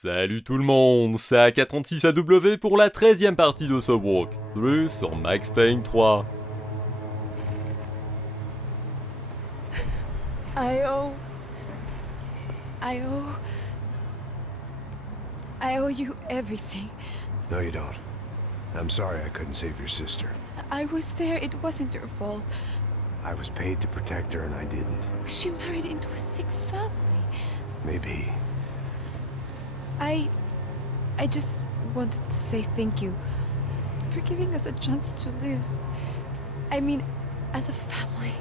Salut tout le monde, c'est AK36AW pour la 13e partie de ce walkthrough sur Max Payne 3. I owe you everything. No, you don't. I'm sorry I couldn't save your sister. I was there, it wasn't your fault. I was paid to protect her and I didn't. She married into a sick family. Maybe. I just wanted to say thank you for giving us a chance to live. I mean, as a family.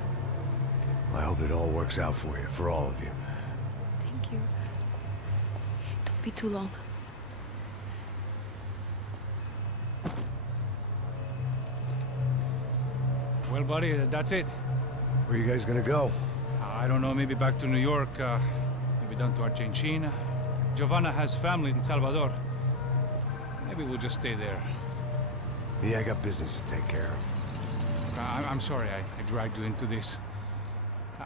I hope it all works out for you, for all of you. Thank you. Don't be too long. Well, buddy, that's it. Where are you guys gonna go? I don't know, maybe back to New York, maybe down to Argentina. Giovanna has family in Salvador. Maybe we'll just stay there. Me, I got business to take care of. I'm sorry I dragged you into this.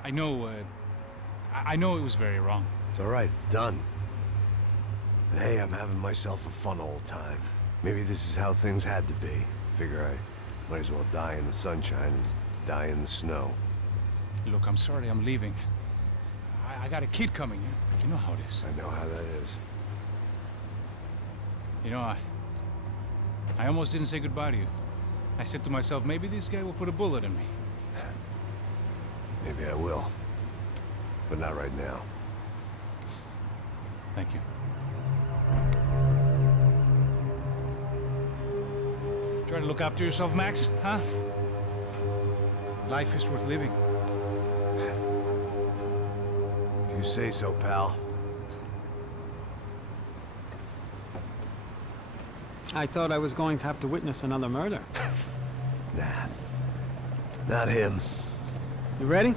I know it was very wrong. It's all right, it's done. But hey, I'm having myself a fun old time. Maybe this is how things had to be. Figure I might as well die in the sunshine as die in the snow. Look, I'm sorry I'm leaving. I got a kid coming. You know how it is. I know how that is. You know, I almost didn't say goodbye to you. I said to myself, maybe this guy will put a bullet in me. Maybe I will. But not right now. Thank you. Try to look after yourself, Max, huh? Life is worth living. If you say so, pal. I thought I was going to have to witness another murder. Nah. Not him. You ready?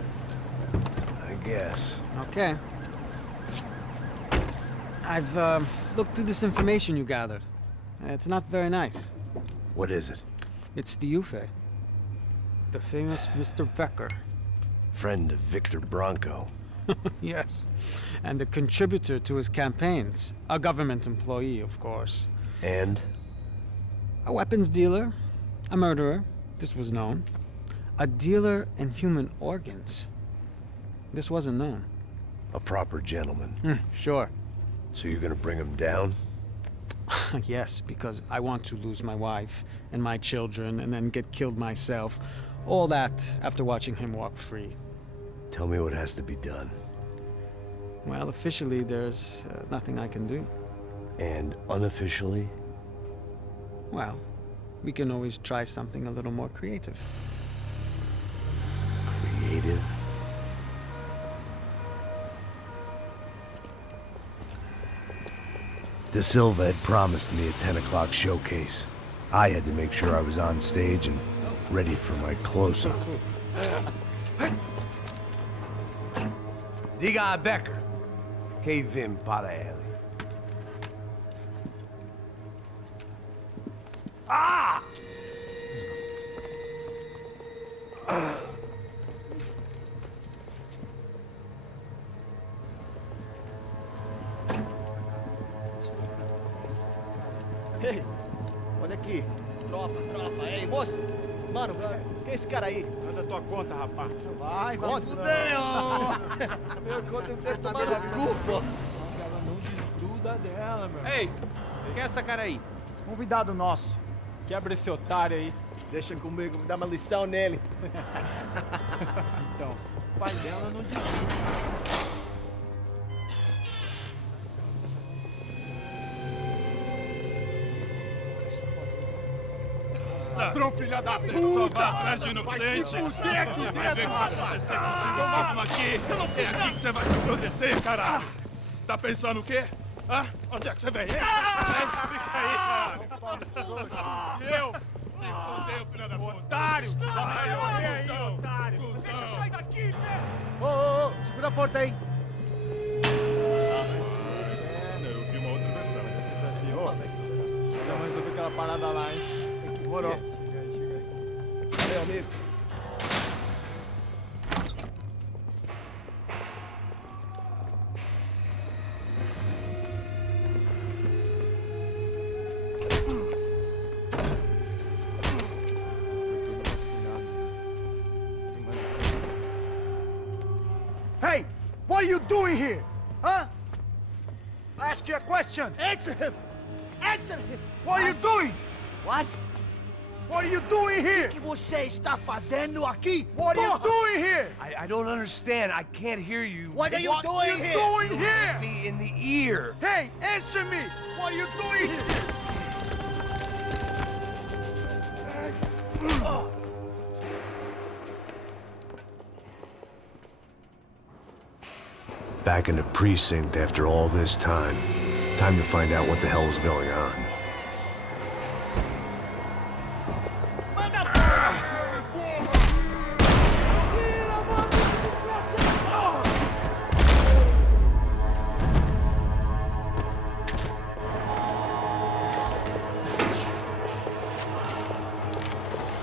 I guess. Okay. I've looked through this information you gathered. It's not very nice. What is it? It's the Ufe. The famous Mr. Becker. Friend of Victor Bronco. Yes. And a contributor to his campaigns. A government employee, of course. And? A weapons dealer. A murderer. This was known. A dealer in human organs. This wasn't known. A proper gentleman. Sure. So you're gonna bring him down? Yes, because I want to lose my wife and my children and then get killed myself. All that after watching him walk free. Tell me what has to be done. Well, officially there's nothing I can do. And unofficially? Well, we can always try something a little more creative. Creative? De Silva had promised me a 10 o'clock showcase. I had to make sure I was on stage and ready for my close-up. Diga a Becker. Que vim para ele. Ah! Ei, olha aqui. Tropa. Ei, moço. Mano, quem é esse cara aí? Manda tua conta, rapaz. Vai se fuder, ó. Meu conta não deve tomar no cu, pô. Ela não desgruda dela, meu. Ei, quem é essa cara aí? Convidado nosso. Quebra esse otário aí. Deixa comigo, me dá uma lição nele. Então, o pai dela não desgruda. Ladrão, filha da puta! Só vai atrás de inocente! Vai se fuder, que vai ver o que vai acontecer contigo! Vamos aqui! Eu não fiz nada! É aqui que você vai se proteger, caralho! Tá pensando o quê? Hã? Onde é que você vem? Fica aí, caralho! Eu? Se fudeu, filha da puta! Otário! Vai morrer aí, otário! Deixa eu sair daqui, né? Ô, segura a porta aí. Eu vi uma outra versão. Vamos resolver aquela parada lá, hein? Demorou. Chega aí. Valeu, amigo. are you doing here? Huh? I ask you a question. Answer him! Answer him! What are you doing? What? What are you doing here? O que você está fazendo aqui? What are you doing here? I don't understand. I can't hear you. What are you doing here? What are you doing here? Me in the ear. Hey, answer me! What are you doing here? Back in the precinct after all this time. Time to find out what the hell was going on.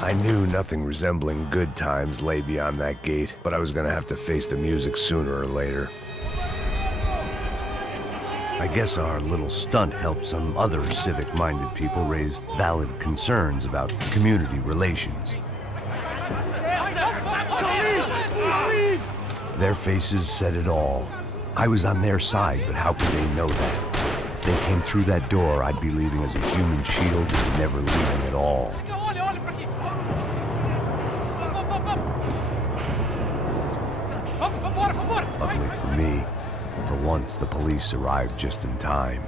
I knew nothing resembling good times lay beyond that gate, but I was gonna have to face the music sooner or later. I guess our little stunt helped some other civic-minded people raise valid concerns about community relations. Their faces said it all. I was on their side, but how could they know that? If they came through that door, I'd be leaving as a human shield and never leaving at all. Luckily for me, for once the police arrived just in time.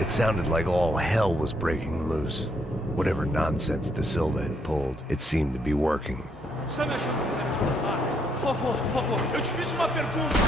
It sounded like all hell was breaking loose. Whatever nonsense De Silva had pulled, it seemed to be working. Está me achando? Por favor, eu te fiz uma pergunta.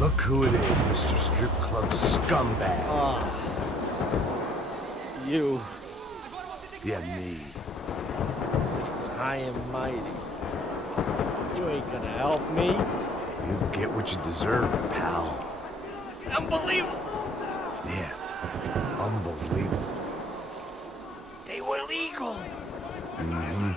Look who it is, Mr. Strip Club Scumbag. You. Yeah, me. I am mighty. You ain't gonna help me. You get what you deserve, pal. Unbelievable. Yeah, unbelievable. They were legal. Mm-hmm.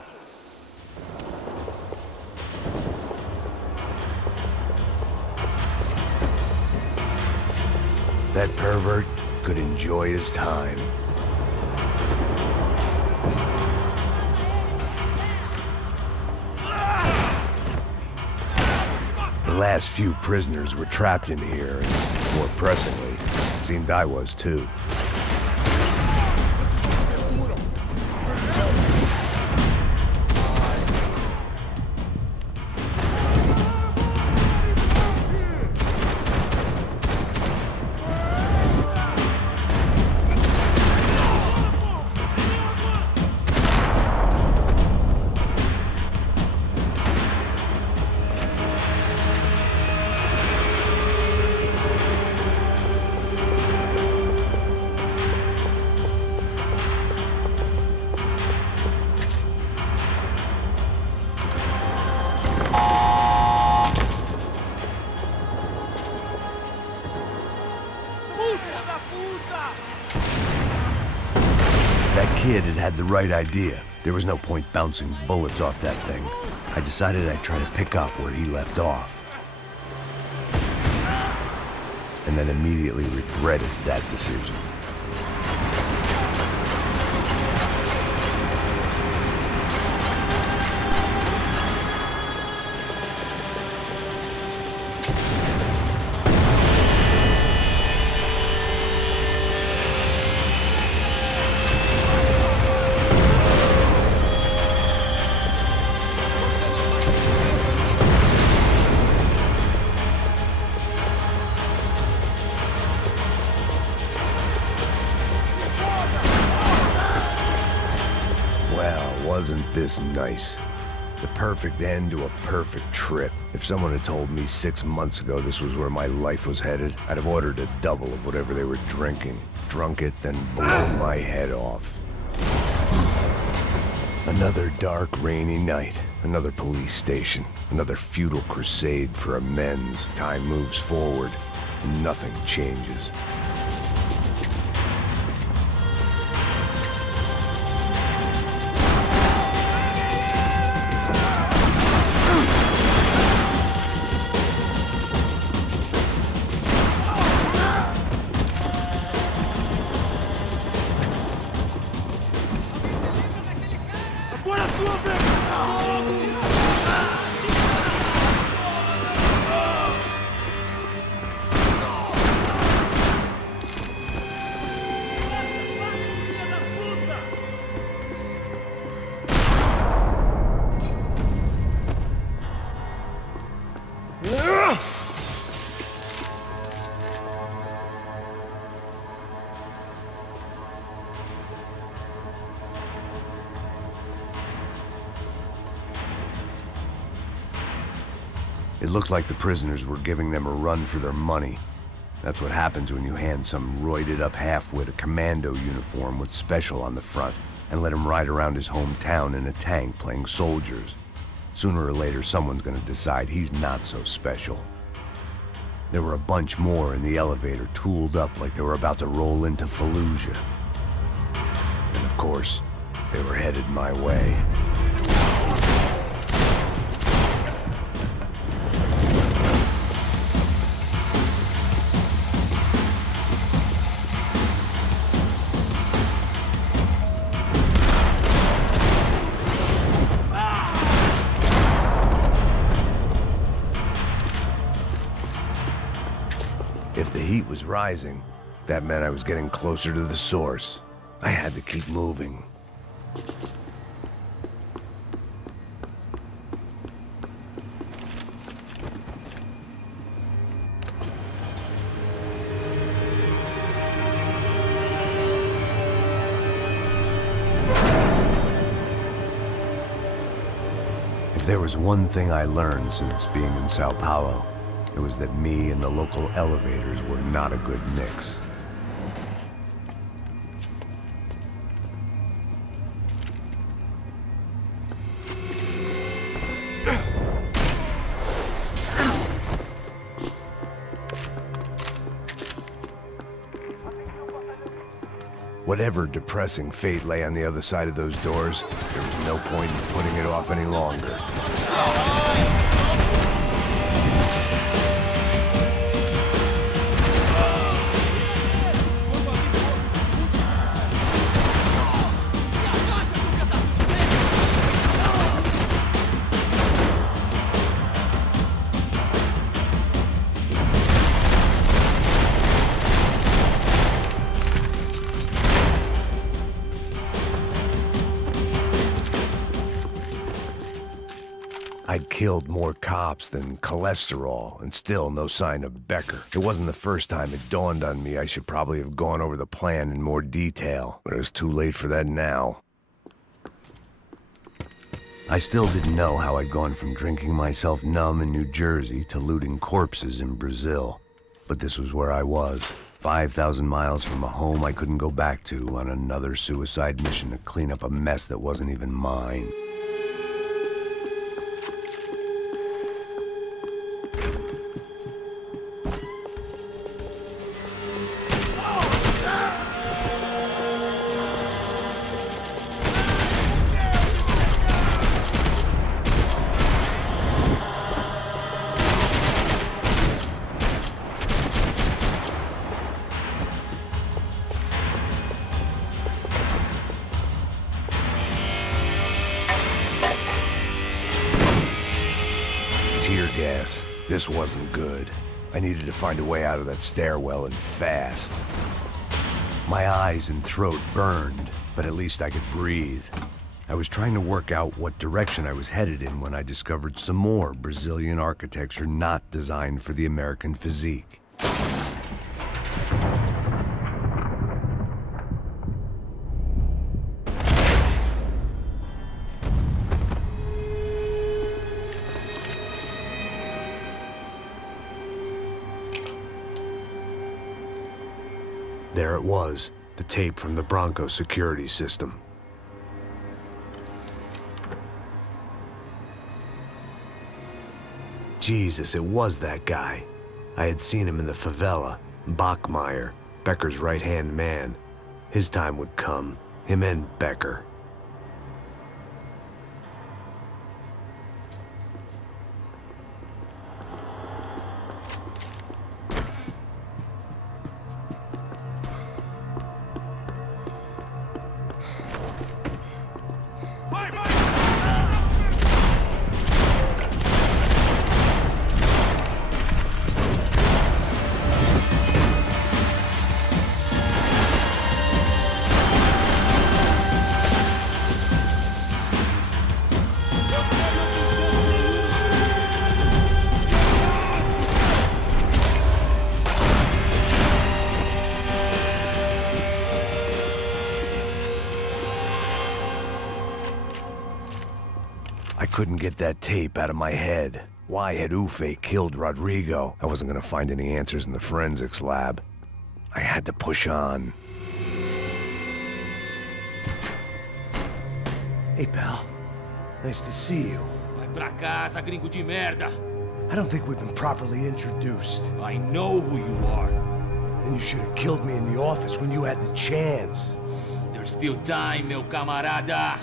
That pervert could enjoy his time. The last few prisoners were trapped in here, and more pressingly, seemed I was too. That kid had the right idea. There was no point bouncing bullets off that thing. I decided I'd try to pick up where he left off. And then immediately regretted that decision. Wasn't this nice? The perfect end to a perfect trip. If someone had told me 6 months ago this was where my life was headed, I'd have ordered a double of whatever they were drinking, drunk it, then blown my head off. Another dark, rainy night. Another police station. Another futile crusade for amends. Time moves forward, and nothing changes. It looked like the prisoners were giving them a run for their money. That's what happens when you hand some roided-up halfwit a commando uniform with special on the front and let him ride around his hometown in a tank playing soldiers. Sooner or later, someone's gonna decide he's not so special. There were a bunch more in the elevator, tooled up like they were about to roll into Fallujah. And of course, they were headed my way. If the heat was rising, that meant I was getting closer to the source. I had to keep moving. If there was one thing I learned since being in Sao Paulo, it was that me and the local elevators were not a good mix. Whatever depressing fate lay on the other side of those doors, there was no point in putting it off any longer. I'd killed more cops than cholesterol, and still no sign of Becker. It wasn't the first time it dawned on me I should probably have gone over the plan in more detail, but it was too late for that now. I still didn't know how I'd gone from drinking myself numb in New Jersey to looting corpses in Brazil, but this was where I was, 5,000 miles from a home I couldn't go back to, on another suicide mission to clean up a mess that wasn't even mine. Tear gas. This wasn't good. I needed to find a way out of that stairwell, and fast. My eyes and throat burned, but at least I could breathe. I was trying to work out what direction I was headed in when I discovered some more Brazilian architecture not designed for the American physique. There it was, the tape from the Bronco security system. Jesus, it was that guy. I had seen him in the favela, Bachmeyer, Becker's right-hand man. His time would come, him and Becker. I couldn't get that tape out of my head. Why had Ufe killed Rodrigo? I wasn't gonna find any answers in the forensics lab. I had to push on. Hey, pal. Nice to see you. Vai pra casa, gringo de merda! I don't think we've been properly introduced. I know who you are. And you should have killed me in the office when you had the chance. There's still time, meu camarada!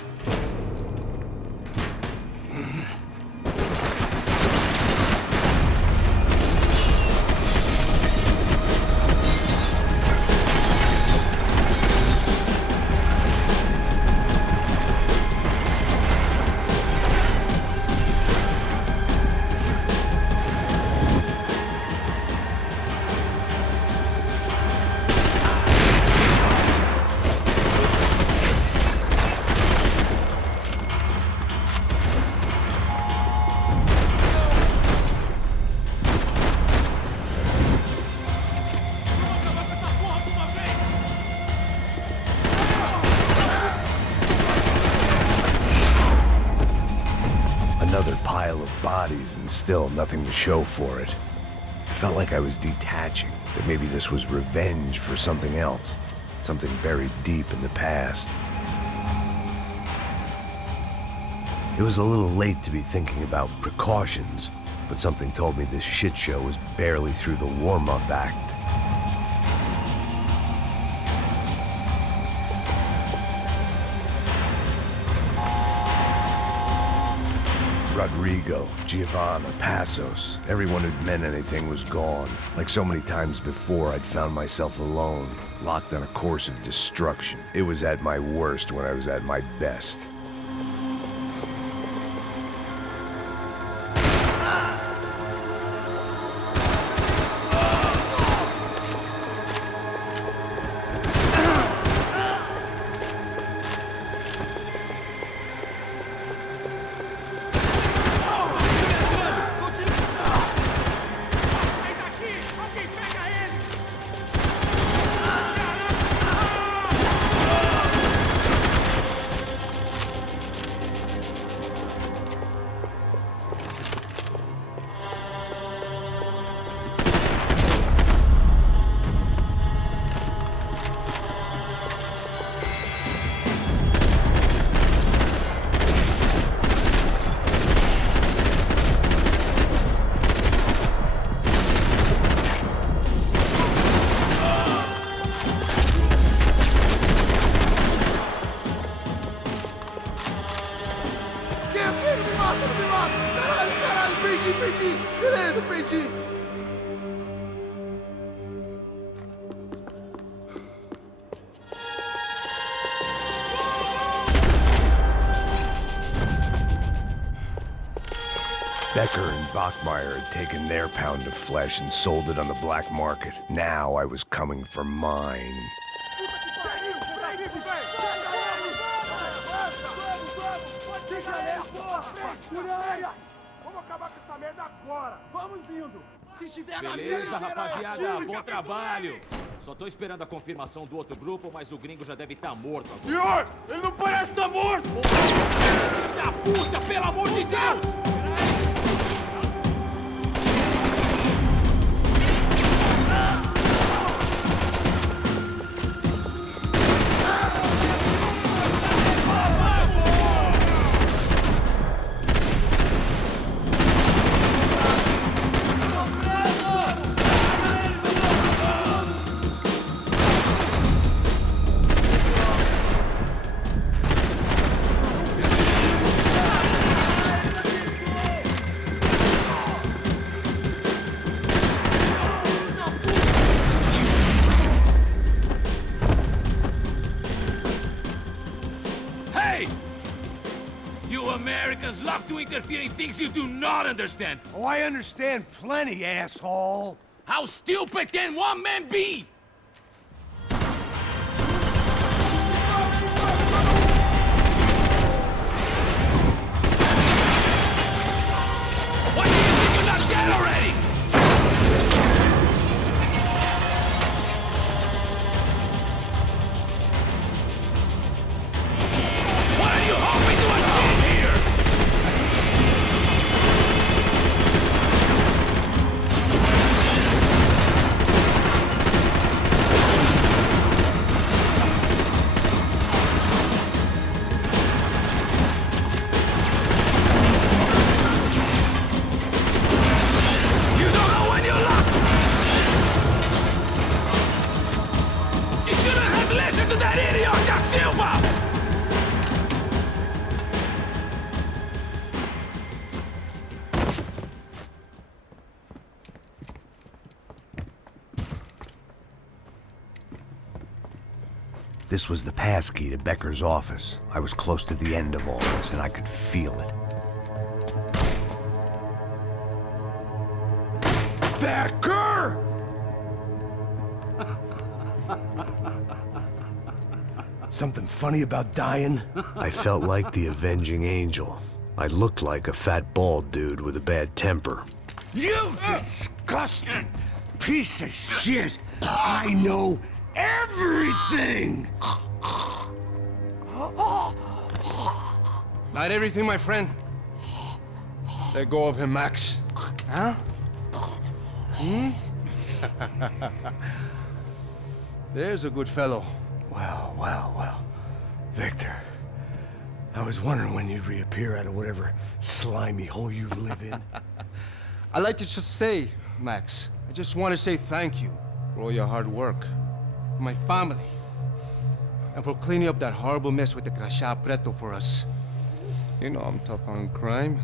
Another pile of bodies and still nothing to show for it. It felt like I was detaching, that maybe this was revenge for something else, something buried deep in the past. It was a little late to be thinking about precautions, but something told me this shit show was barely through the warm-up act. Rodrigo, Giovanna, Passos, everyone who'd meant anything was gone. Like so many times before, I'd found myself alone, locked on a course of destruction. It was at my worst when I was at my best. Beleza, perdi. Becker and Bachmeyer had taken their pound of flesh and sold it on the black market. Now I was coming for mine. Beleza, rapaziada, bom trabalho. Só tô esperando a confirmação do outro grupo, mas o gringo já deve estar morto agora. Senhor, ele não parece estar morto! Filho da puta, pelo amor de Deus! Americans love to interfere in things you do not understand. Oh, I understand plenty, asshole. How stupid can one man be? Why do you think you're not dead already? What are you hoping to achieve here? This was the passkey to Becker's office. I was close to the end of all this, and I could feel it. Becker! Something funny about dying? I felt like the avenging angel. I looked like a fat bald dude with a bad temper. You disgusting piece of shit! I know everything! Not everything, my friend. Let go of him, Max. Huh? Hmm? There's a good fellow. Well, well, well. Victor, I was wondering when you'd reappear out of whatever slimy hole you live in. I'd like to just say, Max, I just want to say thank you for all your hard work, for my family, and for cleaning up that horrible mess with the Crachá Preto for us. You know I'm tough on crime.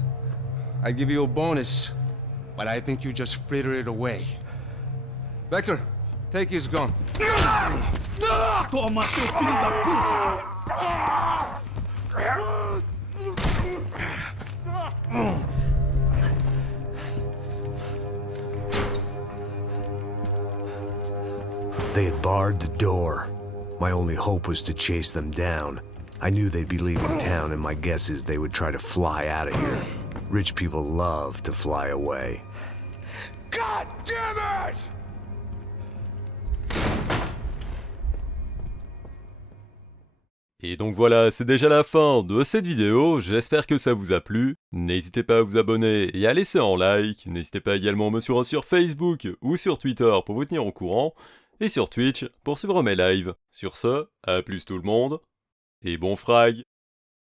I'd give you a bonus, but I think you just fritter it away. Becker, take his gun. Toma, seu filho da puta! They had barred the door. My only hope was to chase them down. I knew they'd be leaving town, and my guess is they would try to fly out of here. Rich people love to fly away. God damn it! Et donc voilà, c'est déjà la fin de cette vidéo, j'espère que ça vous a plu. N'hésitez pas à vous abonner et à laisser un like. N'hésitez pas également à me suivre sur Facebook ou sur Twitter pour vous tenir au courant. Et sur Twitch pour suivre mes lives. Sur ce, à plus tout le monde, et bon frag!